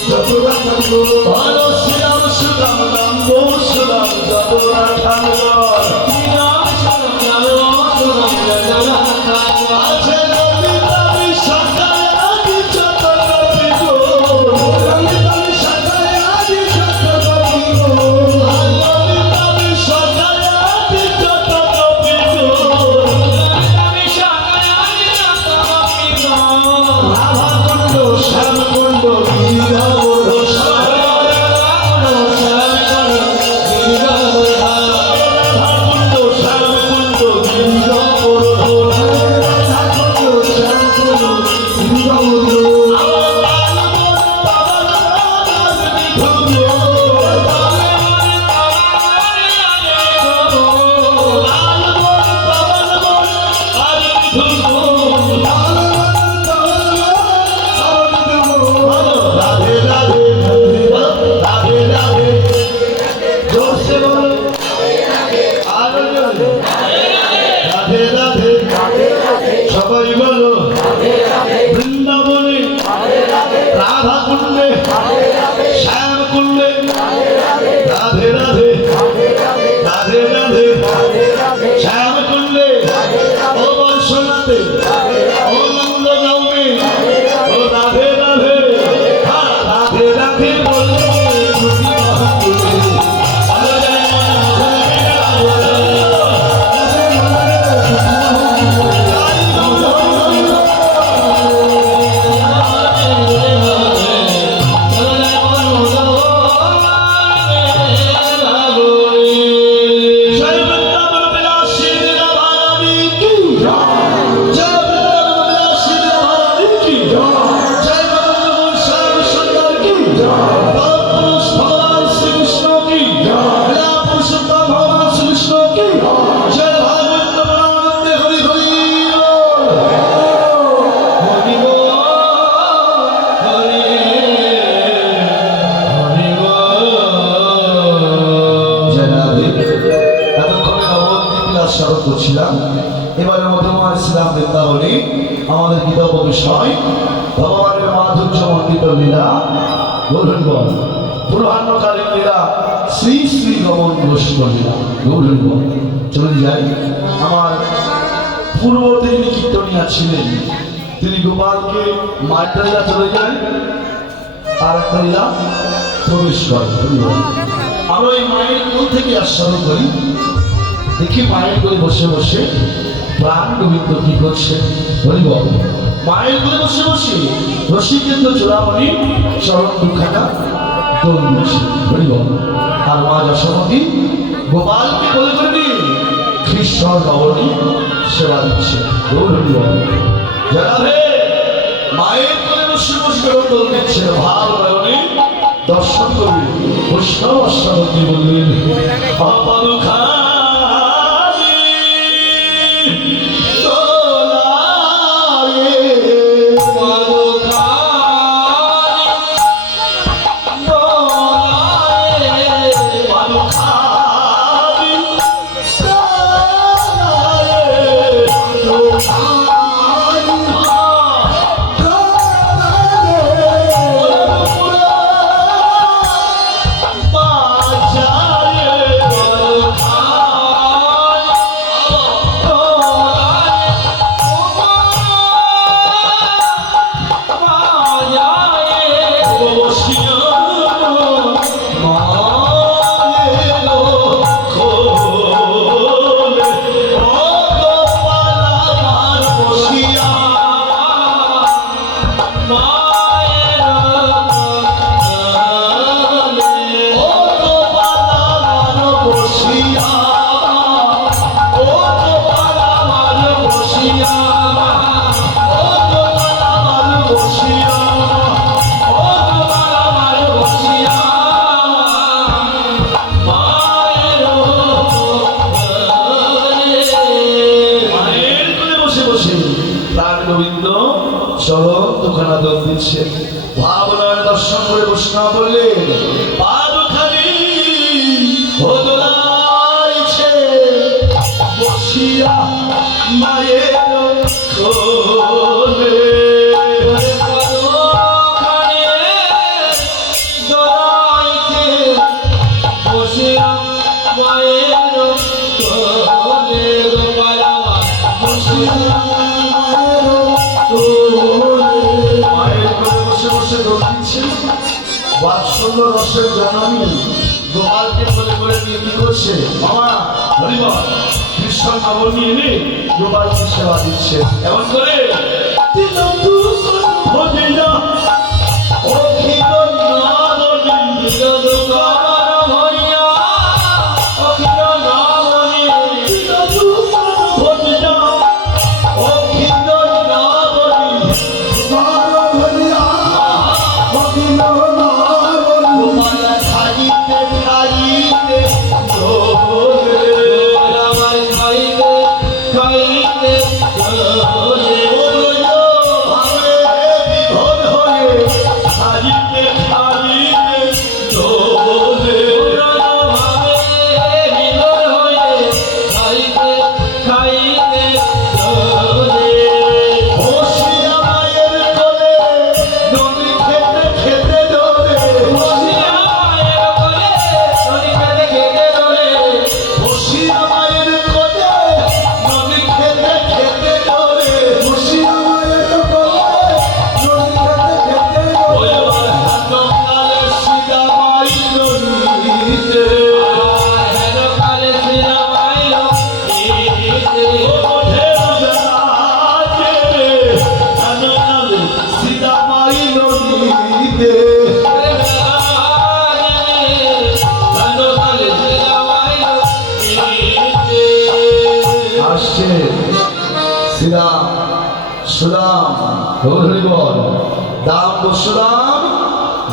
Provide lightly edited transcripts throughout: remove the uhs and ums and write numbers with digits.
যতরা থাকবো ভালো শ্রীরাম সুদাম রাম সুদাম যতরা থাকবো শ্রীরাম সুদাম রাম সুদাম যতরা থাকবো আছে নবী নবী সকালে আদি যত নবী গো নবী নবী সকালে আদি যত নবী গো নবী নবী সকালে আদি যত নবী গো নবী সকালে আদি যত নবী গো রাধাকুণ্ড শ্যামকুণ্ড গিরিধাম সবাই বলো বৃন্দাবনে রাধা কুণ্ডে শ্যাম কুণ্ডে রাধে রাধে রাধে রাধে শ্যাম কুণ্ডে ও বর্ষনাথে ও নন্দ নৌমে ও রাধে রাধে রাধে রাধে বলে করছিলাম এবারে মধ্যমা ইসলাম বৃন্দাবনে আমাদের বিতর্ক বিষয় ভগবানের মাধুর্য মণ্ডিত লীলা গৌরঙ্গন পুরাণকালীন লীলা শ্রী শ্রী গমন বৈষ্ণব লীলা গৌরঙ্গন চলে যাই আমার পূর্ববর্তী যিনি কীর্তনিয়া ছিলেন তিনি গোপালকে মায়ের লীলা চলে যান আর একটা লীলা প্রবেশ করেন আমরা এই মায়ের কোল থেকে আস্বাদন করি দেখি মায়ের কোলে বসে বসে প্রাণ গোবিন্দ কি করছে হরি বল মায়ের কোলে বসে বসে রসিকেন্দ্র চূড়ামণি চরণ দুখানা দোল দিচ্ছে হরি বল আর মা যশোমতী গোপালকে কোলে করে নিয়ে কৃষ্ণ নবনী সেবা দিচ্ছে হরি বল জানাবে মায়ের কোলে বসে বসে দোল দিচ্ছে ভাব নয়নে দর্শন করবে বৈষ্ণব অষ্টাবতী বললেন বাবা দুখা চরণ দুখানা দোল দিচ্ছে ভাবনার দর্শন করে বৈষ্ণব বললেন পাদখানি দোলাইছে বসিয়া মায়ের কোলে বাৎসল্য রসের জননী গোপালকে বলে করে নিয়ে কি করছে মামা হরিবল কৃষ্ণ খবর নিয়ে নে গোপালকে সেবা দিচ্ছে এমন করে শ্রীরাম সুরাম গৌরী বল দাম সুরাম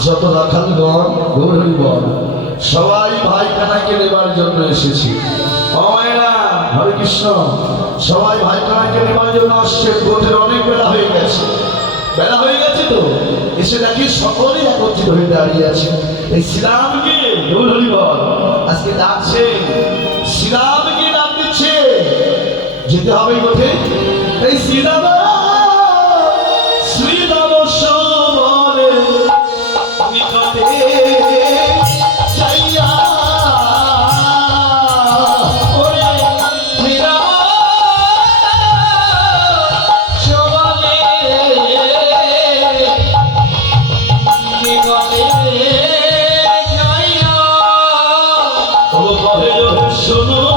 যত রাখালগণ গৌরী বল সবাই ভাই কানাইকে নেবার জন্য এসেছি মায়েরা হরে কৃষ্ণ সবাই ভাই কানাইকে নেবার জন্য আসছে গোটের অনেক বেলা হয়ে গেছে তো এসে দেখি সকলেই একত্রিত হয়ে দাঁড়িয়ে আছে এই শ্রীরামকে গৌরী বল আজকে ডাকছে শ্রীরামকে ডাক দিচ্ছে যেতে হবে কোথায় এই শ্রীরাম শ্রীরাম সবরে নিকটে যাইয়া ওরে শ্রীরাম সবরে নিকটে যাইয়া ও কহে শোনো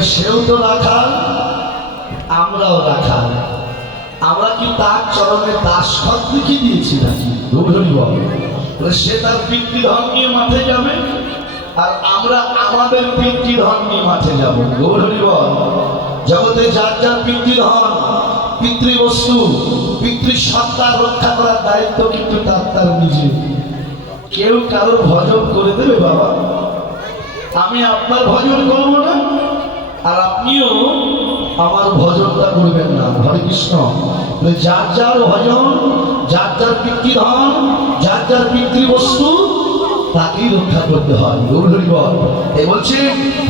বলে সেও তো রাখাল, আমরাও রাখাল। আমরা কি তার চরণে দাসখত লিখে দিয়েছি নাকি? গৌরী বলে সে তার পিতৃধন নিয়ে মাঠে যাবে, আর আমরা আমাদের পিতৃধন নিয়ে মাঠে যাব। গৌরী বল জগতে যার যার পিতৃধন, পিতৃবস্তু, পিতৃসত্তা রক্ষা করার দায়িত্ব কিন্তু তার তার নিজে। কেউ কারোর ভজন করে দেবে বাবা? আমি আপনার ভজন করবো না, আর আপনিও আমার ভজনটা করবেন না। হরে কৃষ্ণ। যার যার ভজন, যার যার পিতৃধন, যার যার পিতৃবস্তু, তাকেই রক্ষা করতে হয়। গৌরী বল এ বলছে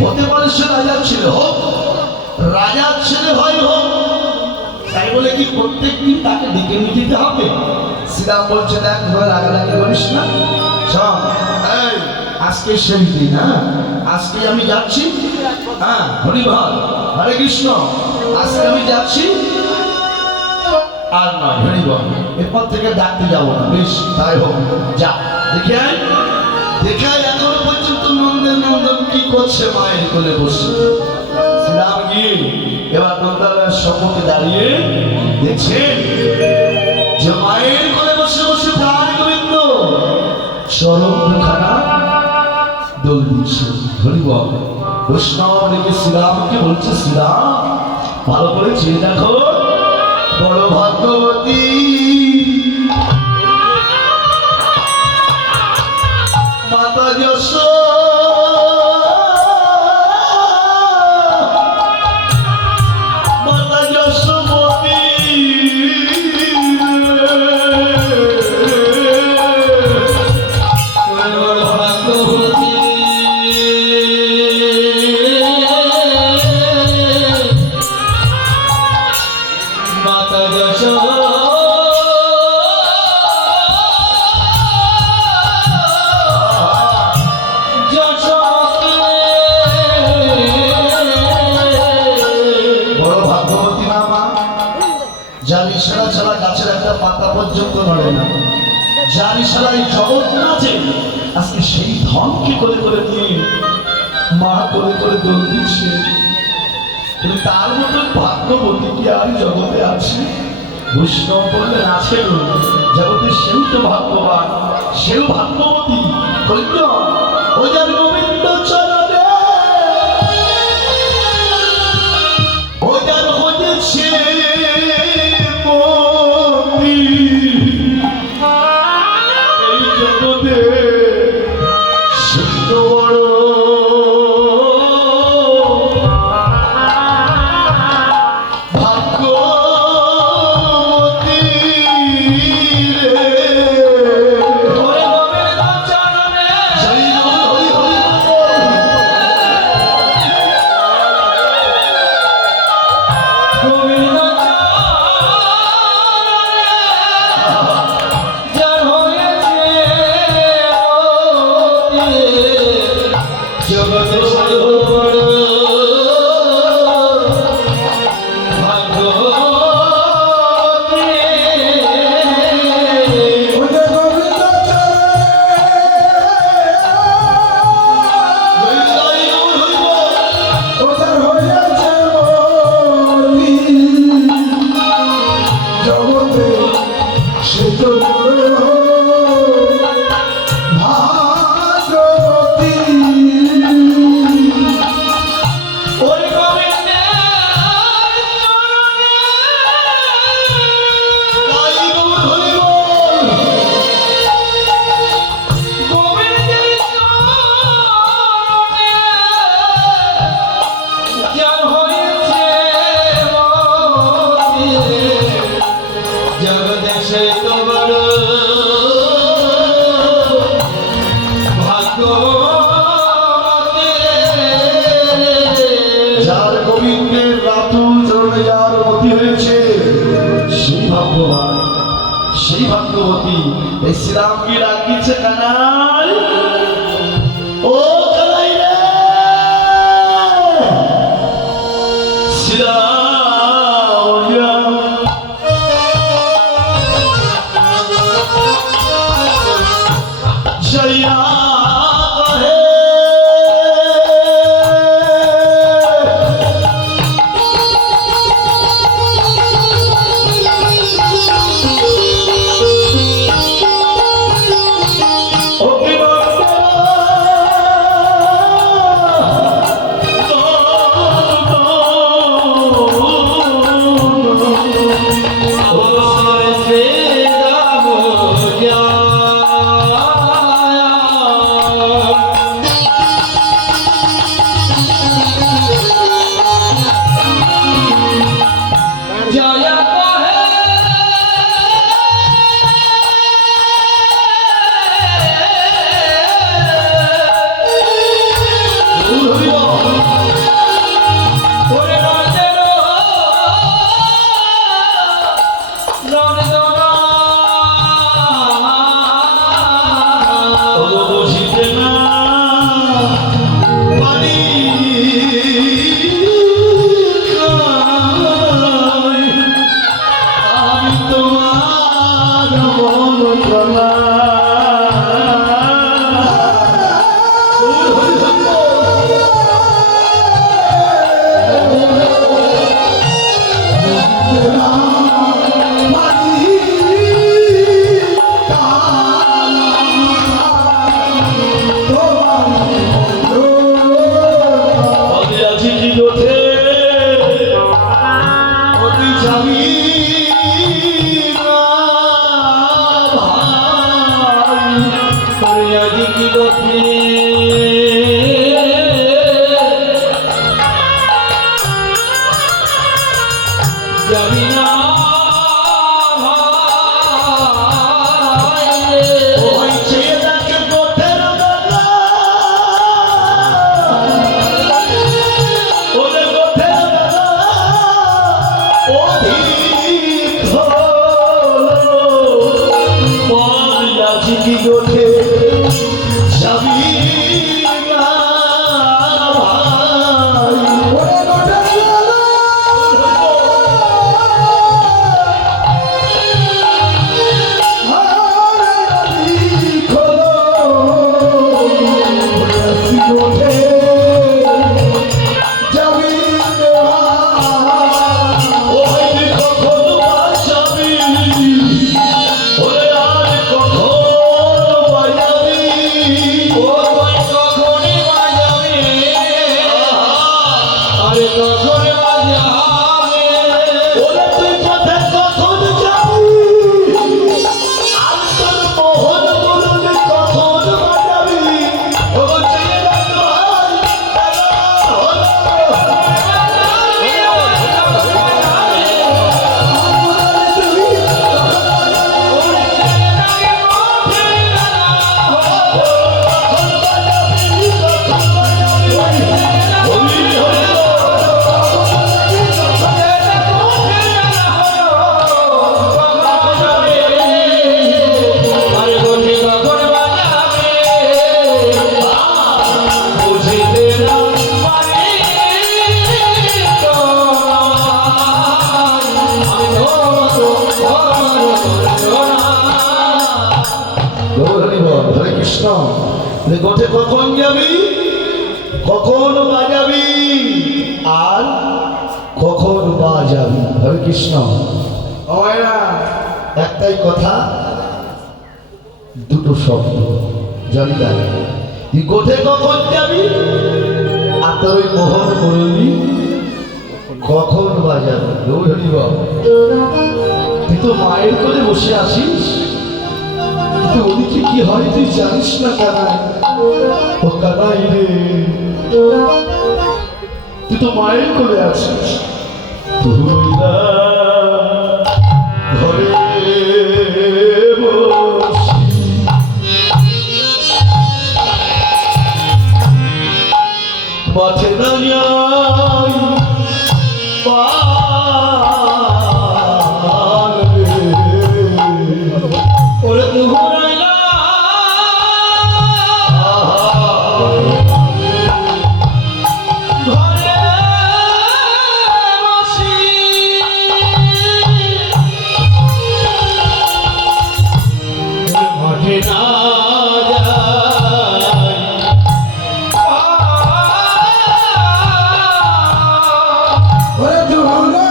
হতে পারে সে রাজার ছেলে হোক, রাজার ছেলে হয় হোক, তাই বলে কি প্রত্যেকদিন তাকে ডেকে নিয়ে যেতে হবে? শ্রীরাম বলছে দেখ তোরা রাগারাগি করিস না, শোন এই আজকে সেই দিন, হ্যাঁ আজকে আমি যাচ্ছি, হ্যাঁ হরিবল হরে কৃষ্ণ, আজকে আমি যাচ্ছি, আর নয় হরিবল এরপর থেকে ডাকতে যাবো না। বেশ তাই হোক, যা দেখে আয়, দেখে আয় এখনো পর্যন্ত নন্দের নন্দন কি করছে মায়ের কোলে বসে। শ্রীরাম গিয়ে এবার নন্দালয়ের সম্মুখে দাঁড়িয়ে দেখছেন যে মায়ের কোলে বসে বসে প্রাণ গোবিন্দ চরম দুখানা দোল দিচ্ছে। হরিবল বৈষ্ণব রেখে শ্রীরামকে বলছে শ্রীরাম ভালো করে চেয়ে দেখো, বড় ভাগ্যবতী মাতা যশোদা, মাতা যশোমতী বড় ভাগ্যবতী মাতা যশোদা। যার ইশারা ছাড়া গাছের একটা পাতা পর্যন্ত নড়ে না, যার ইশারায় জগৎ নাচে, আজকে সেই ধনকে করে করে নিয়ে মা করে করে দোল দিচ্ছে। তার মতন ভাগ্যবতী কি আর জগতে আছে? বৈষ্ণব বললেন আছে, জগতে সেও তো ভাগ্যবান, সেও ভাগ্যবতী। ও যার গোবিন্দ চরণে ও যার হয়েছে এই জগতে সিদ্ধ বড় ভাগ্যবতী রে। যার গোবিন্দের রাতুল চরণে যার মতি হয়েছে সেই ভাগ্যবান, সেই ভাগ্যবতী। এই শ্রীরামকে ডাকিছে কানাই, ও কানাই রে শ্রীরাম জয়া কি গতি যাবি না ওই ছেলেটাকে গোঠের দাদা, ওরে গোঠের দাদা, অধিক হলো। পাল্লাছি কি গোঠে যাবি না ভাই? ওরে গোঠের হরে কৃষ্ণ। গোঠে কখন যাবি, কখন বাজাবি, আর কখন বাজাবি? হরে কৃষ্ণ। আমায়রা একটাই কথা, দুটো শব্দ জানি না। তুই গোঠে কখন যাবি, আর তোর ওই মোহন করবি কখন বাজাবি? হরি বাবা, তুই তো মায়ের কোলে বসে আসিস, কিন্তু ওদিকে কি হয় তুই জানিস না কানাই। ও কানাই রে, তুই তো মায়ের কোলে আছিস, তুই না ঘরে বসি। মাঠে দাঁড়িয়ে ওরে তুই ঘুরাইলা ঘরে বসি মাঠে না ওরে দুলালা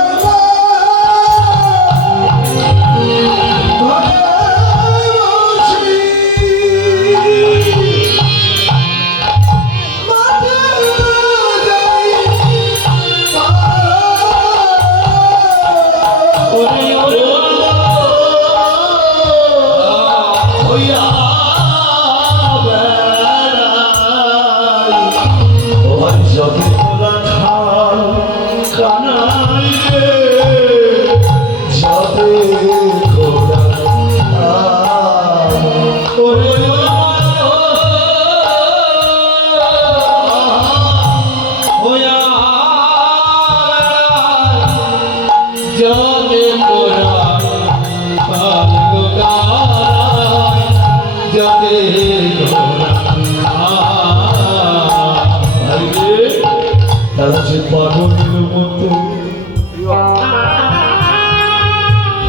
তারা যে পাগলের মতো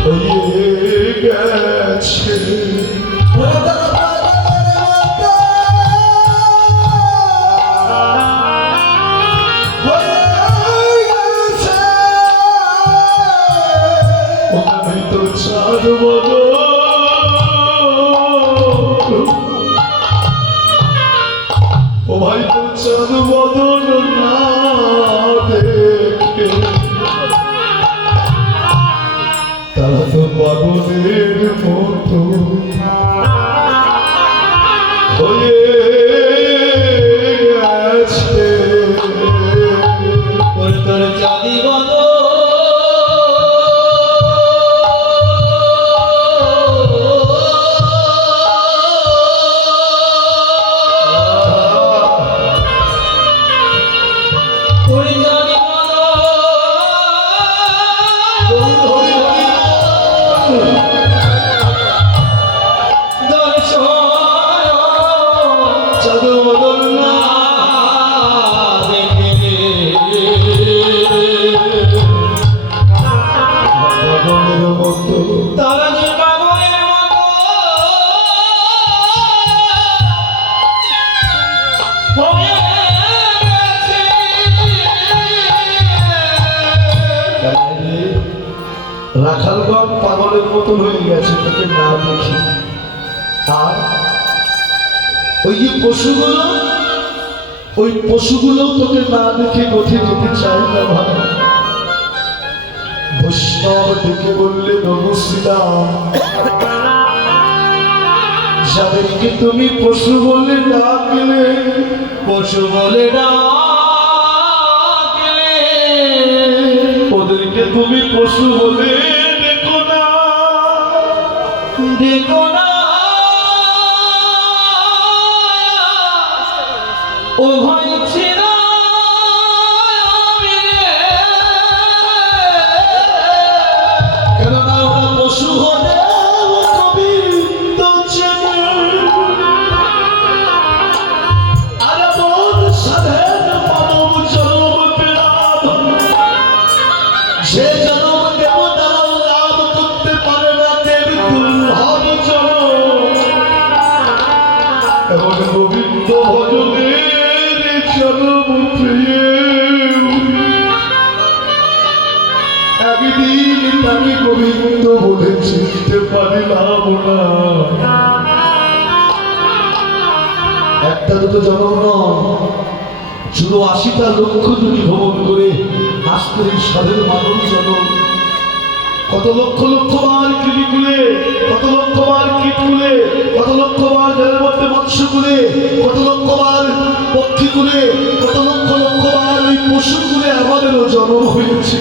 হয়ে গেছে। আমি তো চাঁদ বদল, ও ভাই তো চাঁদ বদল না দেখে তারা তো পাগলের মতো হয়ে চাঁদের বদল না দেখলে পাগলের মতো তারা যে পাগলের মতো হয়ে গেছে। রাখালগণ পাগলের মতন হয়ে গেছে তোকে না দেখি। আর ওই যে পশুগুলো তোকে না দেখে কোঠে যেতে চায় না ভাই। বৈষ্ণব ডেকে বললে নমঃ শ্রীরাম, যাদেরকে তুমি পশু বলে ডাকলে, পশু বলে ডাকলে ওদেরকে তুমি পশু বলে দেখো না। দেখো না ও ভাই ছিল কেননা ওরা পশু হলে গোবিন্দ চেনে। আর বোধ সাধেন মানব জন্ম পেলাম, সে জন্ম দেবতারাও লাভ করতে পারে না দেব দুর্লভ জন্ম। এমন গোবিন্দ ভজনের জন্ম পেয়ে একদিন তাকে গোবিন্দ বলে চিনতে পারিলাম না। একটা দুটো জন্ম নয়, শুধু ৮০টা লক্ষ যদি ভ্রমণ করে আসতে এই সাধের মানব জন্ম। কত লক্ষ লক্ষ বার কৃমিকুলে, কত লক্ষ বার কীটকুলে, কত লক্ষ বার জলের মধ্যে মৎস্যকুলে, কত লক্ষ বার পক্ষীকুলে, কত লক্ষ লক্ষ বার ওই পশুকুলে আমাদেরও জন্ম হয়েছে।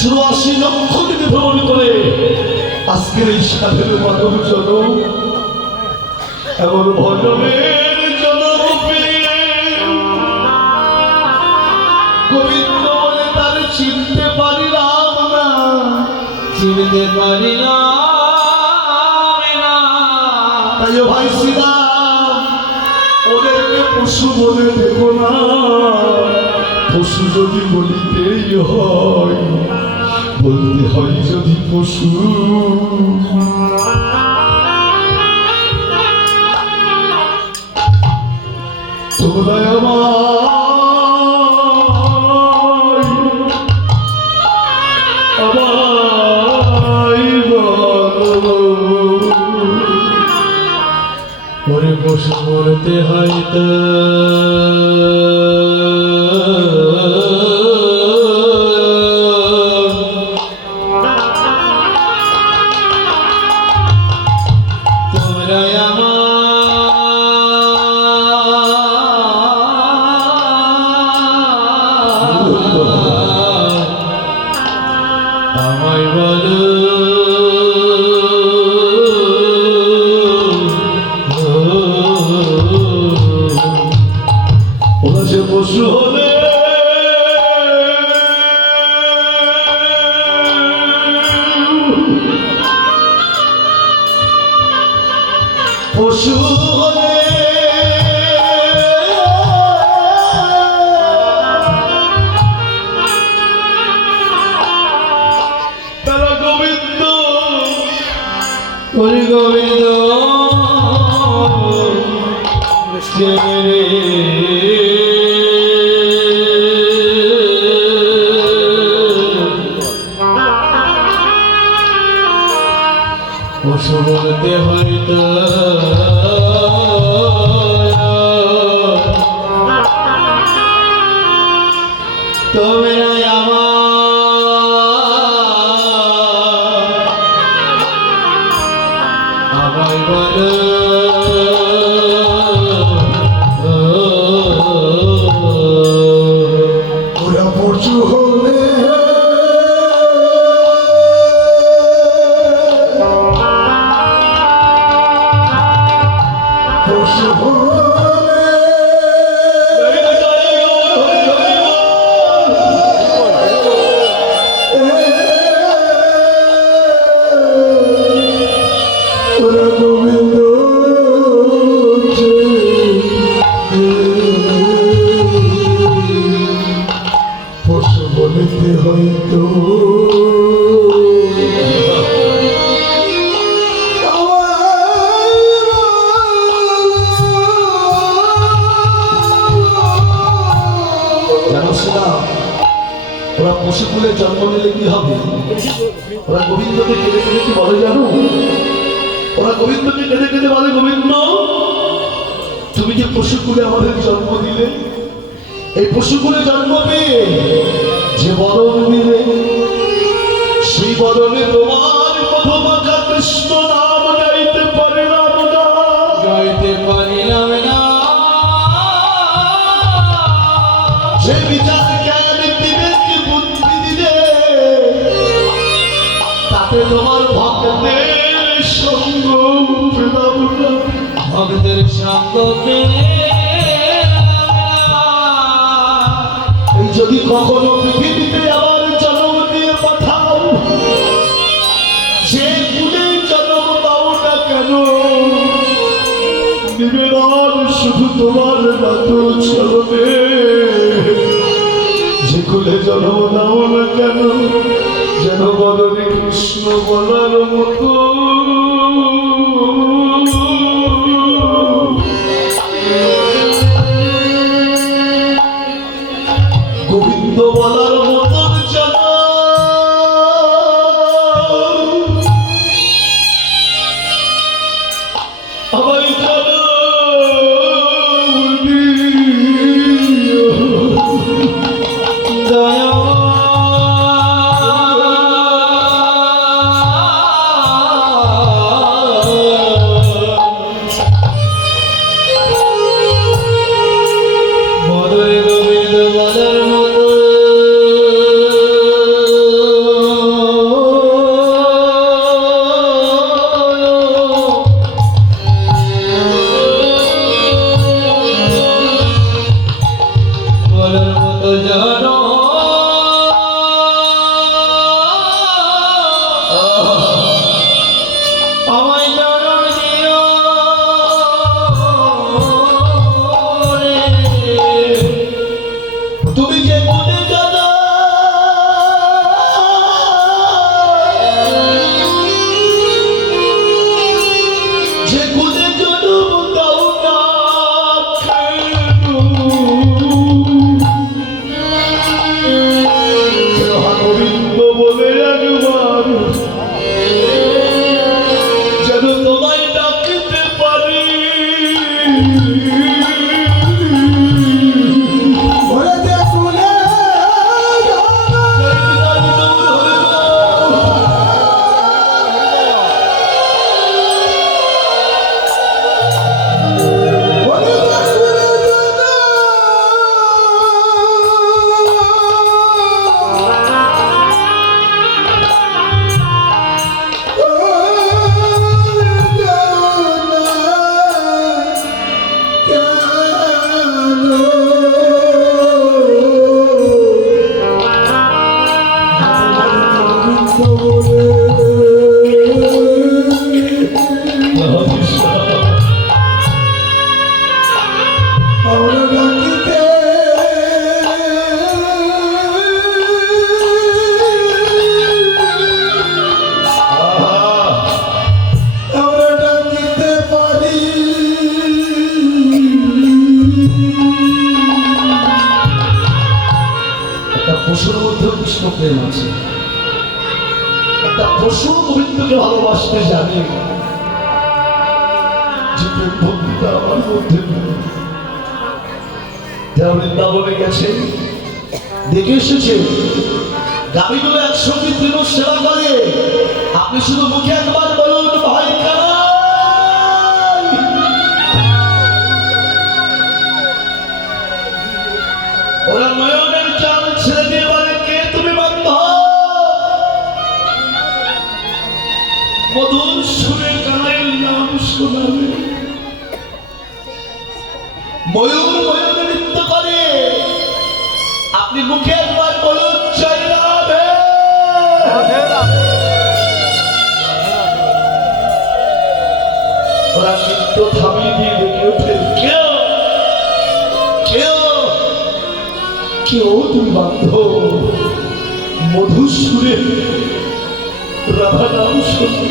শুধু ৮০ লক্ষ যদি ভ্রমণ করে আজকের এই সাধের মানব জন্ম। এমন ভজনের জন্ম পেয়ে গোবিন্দ বলে তার চিনতে পারিলাম না। চিনতে পারিলাম না। তাই ও ভাই শ্রীরাম, ওদেরকে পশু বলে দেখো না। পশু যদি বলিতেই হয়, বলতে হয় যদি পশু। তোমরা আমায় বলো, ওরে পশু বলতে হয়তো তোমরা আমায় বলো ওরা সে পশু হলে পশু হলে তারা গোবিন্দ ওরে গোবিন্দ চেনে রে। পশু বলতে হয়তো তোমরা আমায় বলো ওরা পশু হলে পশু হলে পশুকুলে জন্ম নিলে কি হবে? ওরা গোবিন্দকে কেঁদে কেঁদে কি বলে জানো? ওরা গোবিন্দকে কেঁদে কেঁদে বলে, গোবিন্দ তুমি যে পশুকুলে আমাদের জন্ম দিলে, এই পশুকুলে জন্ম পেয়ে যে বরণ দিলে, সেই বরণে তোমার মধুমাখা কৃষ্ণ নাম গাইতে পারিলাম না, গাইতে পারিলাম না। সে বিচার জ্ঞান বিবেক বুদ্ধি দিলে, তাতে তোমার ভক্তের সঙ্গ পেলাম না, ভক্তের সঙ্গ পেয়ে এই যদি কখনো পৃথিবীতে আবার জন্ম দিয়ে পাঠাও, যে কুলে জন্ম দাও না কেন, নিবেদন শুধু তোমার মাত্র চলবে। যে কুলে জন্ম দাও না কেন, যেন বদলে কৃষ্ণ বলার মতো গোবিন্দ বলার মতন যেন আমায় যেন দয়া মধুরে গোবিন্দ বলার মতো বলার মতো জানো আমায় জানো দিও রে। তুমি যে মনে জানা যে কুলে জন্ম দাও না কেন, গোবিন্দ বলে একবার যেন তোমায় ডাকতে পারি। ওরে কুলে পশুর মধ্যে কৃষ্ণ প্রেম আছে। একটা পশু গোবিন্দকে ভালোবাসতে জানে, যে প্রেম ভক্তিটা আমার মধ্যে নেই। যারা বৃন্দাবনে গেছে দেখে এসেছে, গাভীগুলো একসঙ্গে তৃণ সেবা করে। আপনি শুধু মুখে একবার বলুন, ভাই কানাই। ওরা নয়নের চাল ছেড়ে দিয়ে বলে, কে তুমি বান্ধব? মধুর সুরে কানাইয়ের নাম শোনাবে। ময়ূর ময়ূর নৃত্য করে। আপনি মুখে একবার বলুন, জয় রাধে। ওরা নৃত্য থামিয়ে দিয়ে ডেকে ওঠে, কেউ কেউ কেউ তুমি বান্ধব? মধুর সুরে রাধা নাম শুনবে।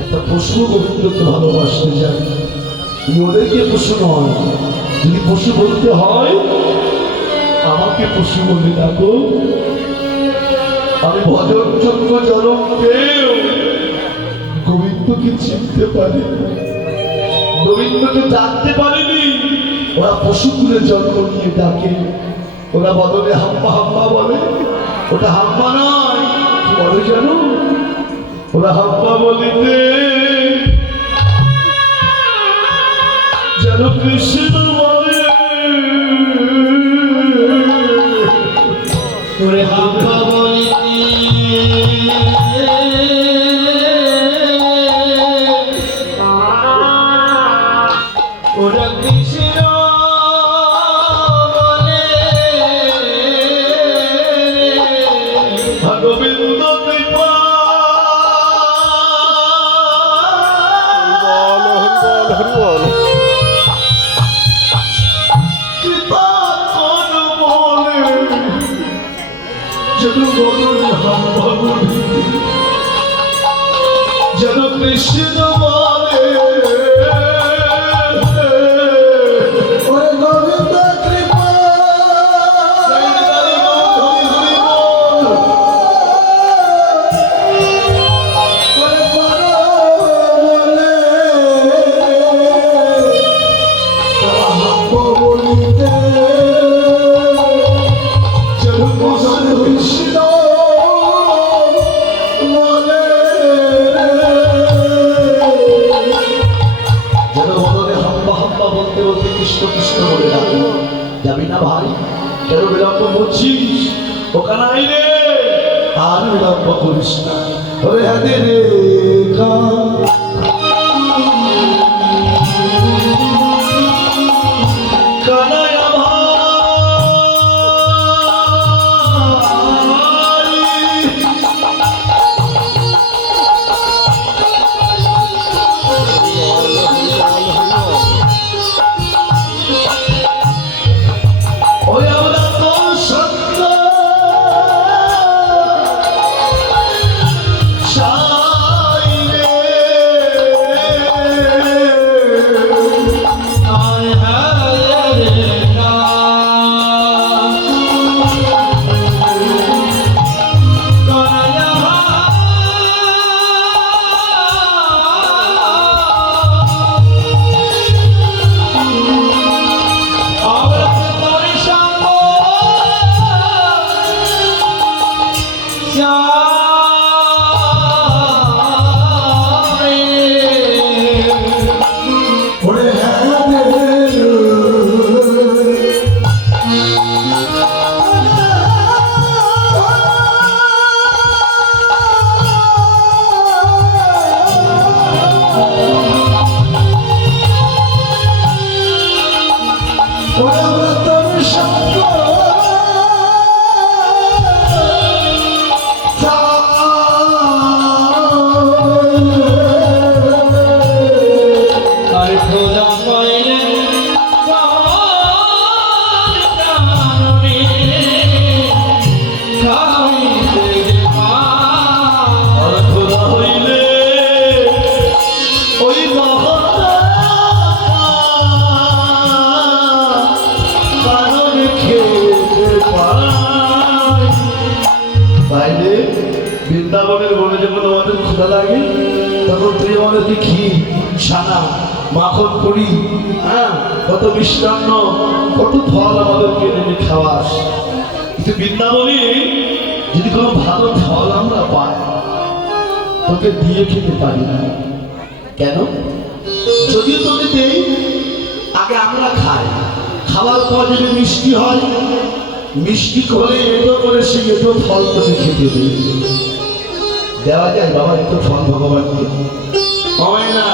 একটা পশু গোবিন্দকে ভালোবাসতে যায়, ওদেরকে পশু নয়। যদি পশু বলতে হয় আমাকে পশু বলে ডাকো, আমি ভজনযোগ্য জনকেও গোবিন্দকে চিনতে পারি, গোবিন্দকে ডাকতে পারিনি। ওরা পশুকুলে জন্ম নিয়ে ডাকে, ওরা বদলে হাম্মা হাম্মা বলে। ওটা হাম্মা নয়, কি বলে জানো? ওরা হাম্মা বলিতে যেন কৃষ্ণ বলে। ওরে হাম্মা বলিতে ওরা কৃষ্ণ বলে। গোবিন্দ কৃপা কৃপা কোন বলে যেন বদলে হাম্মা বলি, যেন কৃষ্ণ বলে। ওরে গোবিন্দ কৃপা ওরে বড় বলে তারা হাম্প বলিতে যেন বদলে কৃষ্ণ বলে। যেন বদলে হাম্বা হাম্বা বলতে বলতে কৃষ্ণ কৃষ্ণ বলে ডাকি। যাবি না ভাই? কেন বিলম্ব করছিস? ওখানে আই রে, আর বিলম্ব করিস না। ওরে হাতে রে কানায়া ওই আমরা তোর সত্য সাই রে। আয় হায় রে না কানায়া আমরা তোর সঙ্গ চাই। ওরে হ্যাঁ ওরে আমরা তোর সঙ্গ আর খোদা পাইলে জানরে খাইতে যে আর খোদা হইলে ওই কারণ খেতে পায়। তাইলে বৃন্দাবনের বনে যখন আমাদের ক্ষুধা লাগে তখন তুই আমাদেরকে ক্ষীর ছানা মাখন করি, হ্যাঁ, কত মিষ্টান্ন কত ফল আমাদেরকে এনে খাওয়াস। কিন্তু বৃন্দাবনে যদি কোনো ভালো ফল আমরা পাই তোকে দিয়ে খেতে পারি না। কেন? যদিও তোকে দেই, আগে আমরা খাই, খাওয়ার পর যদি মিষ্টি হয়, মিষ্টি করে এটো করে সেই এটো ফল তোকে খেতে দেই। দেওয়া যায় বাবা এতো ফল ভগবানকে? হয় না।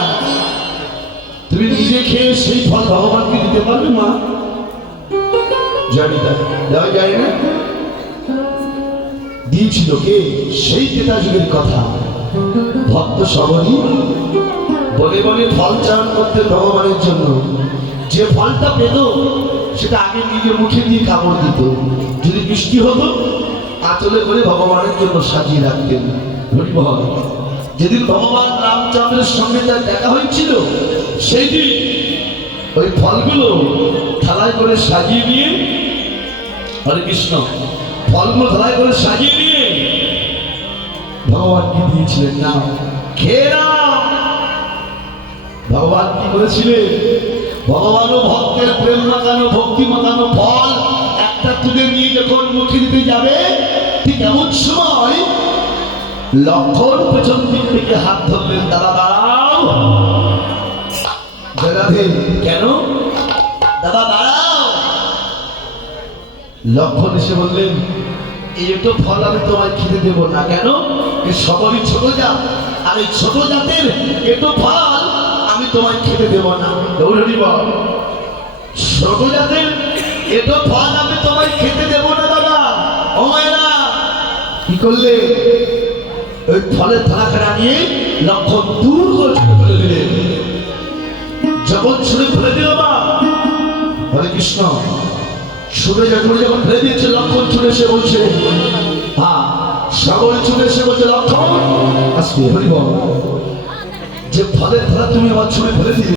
তুমি নিজে খেয়ে সেই ফল ভগবানকে দিতে পারবে মা? জানি না, দেওয়া যায় না। দিয়েছিল কে? সেই তেতা যুগের কথা। ভক্ত সবরই বলে বলে ফল চান করতে ভগবানের জন্য। যে ফলটা পেত সেটা আগে নিজে মুখে দিয়ে কামড় দিত, যদি বৃষ্টি হতো আঁচলে করে ভগবানের জন্য সাজিয়ে রাখতেন। হরি বল। যেদিন ভগবান রামচন্দ্রের সঙ্গে তার দেখা হয়েছিল সেই দিন ওই ফলগুলো থালায় করে সাজিয়ে নিয়ে হরে কৃষ্ণ ফলমূল ধরাই করে সাজিয়ে নিয়ে ভগবানকে দিয়েছিলেন না খেয়ে নাও। ভগবান কি করেছিলেন? ভগবানও ভক্তের প্রেম মাখানো ভক্তি মাখানো ফল একটা তুলে নিয়ে যখন মুখে দিতে যাবে ঠিক এমন সময় লক্ষণ পেছন দিক থেকে হাত ধরলেন, দাদা দাঁড়াও। জয়রাধে, কেন দাদা দাঁড়াও? লক্ষণ এসে বললেন, এই তো ফল আমি তোমায় খেতে দেবো না। কেন? এই সকলই ছোট জাত, আর এই ছোট জাতের এটো ফল আমি তোমায় খেতে দেবো না। গৌরী বল, ছোট জাতের এটো ফল আমি তোমায় খেতে দেবো না দাদা। ও মায়েরা কি করলে? ওই ফলের থালাখানা নিয়ে লক্ষণ দূর করে ছুঁড়ে ফেলে দিলেন। যখন ছুঁড়ে ফেলে দিল মা, হরে কৃষ্ণ, ছুঁড়ে যখন ফেলে দিয়েছে লক্ষণ ছুঁড়ে এসে বলছে, হ্যাঁ সকল ছুঁড়ে এসে বলছে, লক্ষণ আসবে হরি বল, যে ফলের থালা তুমি আমার ছুঁড়ে ফেলে দিলে